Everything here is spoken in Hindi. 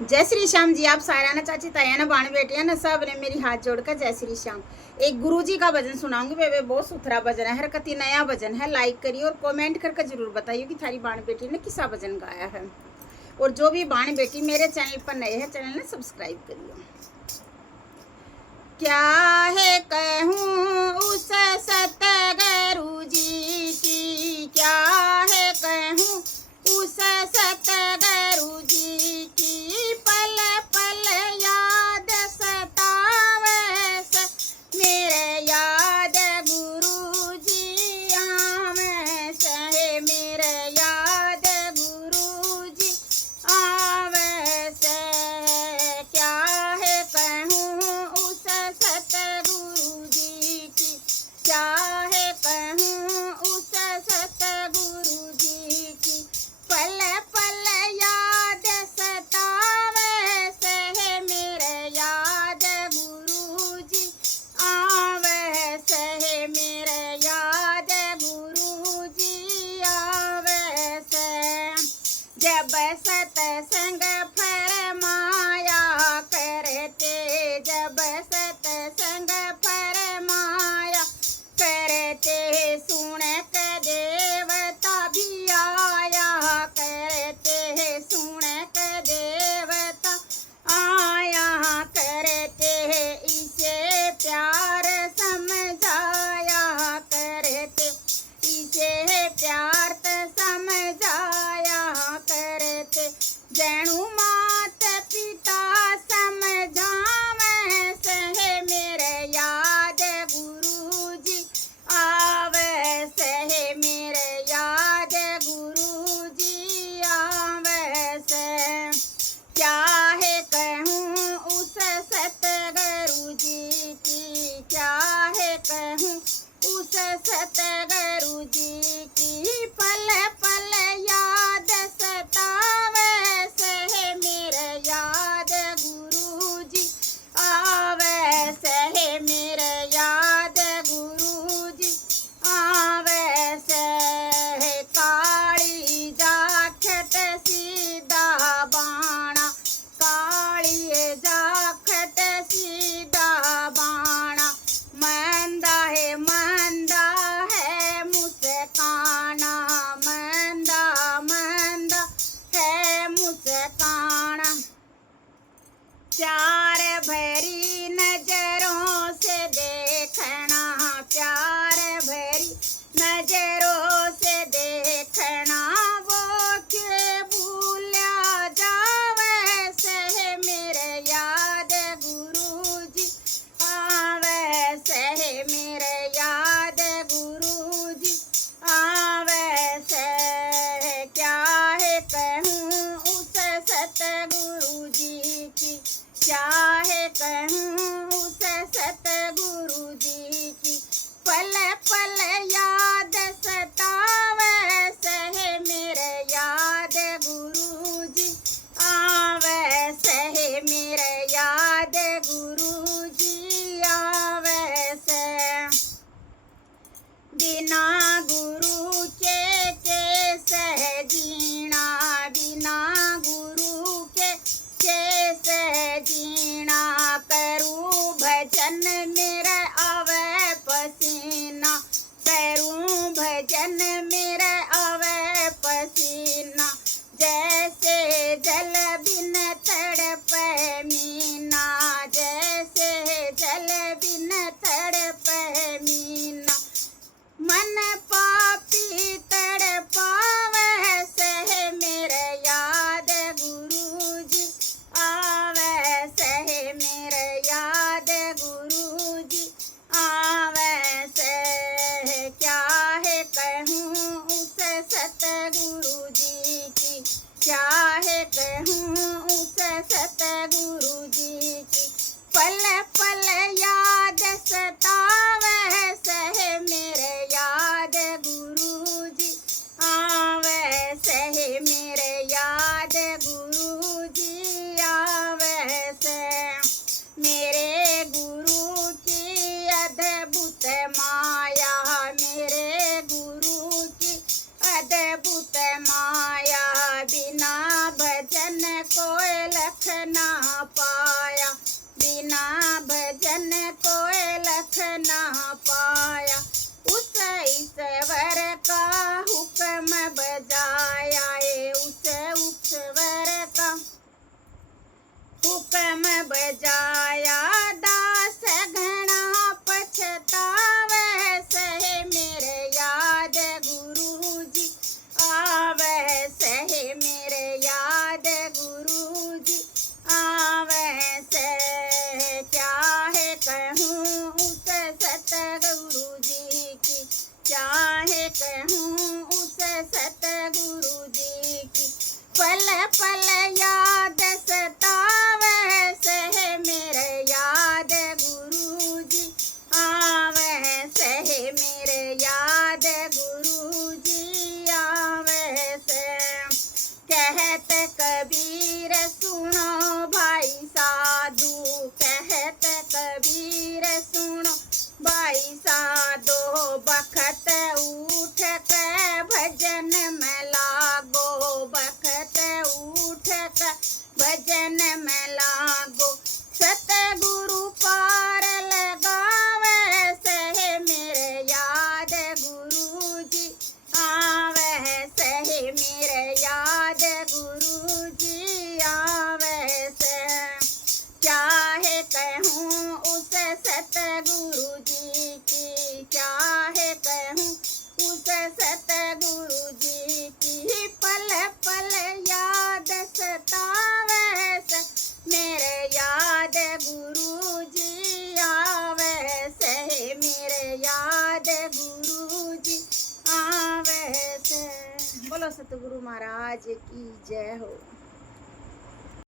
जय श्री श्याम जी। आप सारा ना चाची ताया ना बाण बेटिया ना सब ने मेरी हाथ जोड़कर जय श्री श्याम। एक गुरु जी का भजन सुनाऊंगी। वे बहुत सुथरा भजन है, हर कति नया भजन है। लाइक करिए और कमेंट करके जरूर बताइए कि थारी बाण बेटी ने किसा भजन गाया है। और जो भी बाण बेटी मेरे चैनल पर नए हैं, चैनल ने सब्सक्राइब करिए। क्या है कहूँ उस सतगुरु जी की, क्या है कहूँ उस सतगुरु जी की। पल पल याद सतावे मेरे याद गुरु जी आवे से, मेरे याद गुरु जी आवे से। क्या है कहूँ उस सतगुरु जी की, क्या है कहूँ उस सतगुरु जी की। पल पल याद सतावे से मेरे याद गुरु जी आवे से, मेरे याद गुरु जी आवे से। जब सतसंग फरमाया करते, जब सतसंग फरमाया करते, सुन के देवता भी आया करते, सुन के देवता आया करते। इसे प्यार समझाया करते, इसे प्यार समझाया करते। जैणु मात पिता समझावे से मेरे याद गुरु जी आवे से, मेरे याद गुरु जी आवे से। क्या है कहूँ उस सतगुरु जी की, क्या है कहूँ उस सतगुरु जी की। पल पल याद सतावे से मेरे याद गुरु जी आवे से, मेरे याद गुरु जी आवे से। काली जाखट सीधा बाणा, काली जाखट सीधा बाणा। मंदा है मुस्काना, मंदा मंदा है मुस्काना। प्यार भरी नजरों से देखना, प्यार भरी नजरों से देखना। वो के भूला जावे से मेरे याद गुरु जी आवे से, मेरे याद गुरु जी आवे से। क्या है कहूँ उस सतगुरु जी की, क्या है कहूँ उस सतगुरु जी की। पल पल याद सतावे से मेरे याद गुरु जी आवे से, मेरे याद गुरु जी आवे से। बिना गुरु के कैसे जीना, बिना गुरु के कैसे जीना। करूँ भजन मेरा आवे पसीना, करूँ भजन मेरा आवे पसीना। जैसे जल बिन तड़पे मीना, जैसे जल बिन तड़पे मीना। मन पापी तड़पावे से मेरे याद गुरु जी आवे से, मेरे याद गुरु जी आवे से। क्या है कहूँ उस सतगुरु जी की, क्या है कहूँ उस सतगुरु जी की। पल पल याद सतावे से मेरे याद गुरु जी आवे से, मेरे याद गुरु जी आवे से। मेरे गुरु की अद्भुत माया, मेरे गुरु की अद्भुत माया। बिना भजन कोयल लख ना पाया, बिना भजन कोई लख ना पाया। उस ईश्वर का हुक्म बजाया, उस ईश्वर का हुक्म बजाया। दास घना पछतावे, सहे मेरे याद गुरु जी आवे, सहे मेरे याद गुरु जी आवे से। क्या है कहूँ उस सतगुरु जी की, क्या है कहूँ उस सतगुरु जी की। पल पल याद सतावे, सहे मेरे याद गुरु जी आवे, सहे मेरे याद गुरु जी आवे से। कहत कबीर सुनो भाई साधु, कहत कबीर सुनो भाई साधो। बखत उठ के भजन में लागो, बखत उठ के भजन में लागो। सतगुरु पार लगावे, सहे मेरे याद गुरु जी आवे, सहे मेरे याद गुरु जी आवे से। क्या है कहूँ उस सतगुरु जी की, क्या है कहूँ उस सतगुरु जी की। पल पल याद सतावे, मेरे याद गुरु जी आवे, सहे मेरे याद गुरु जी आवे से। बोलो सतगुरु महाराज की जय हो।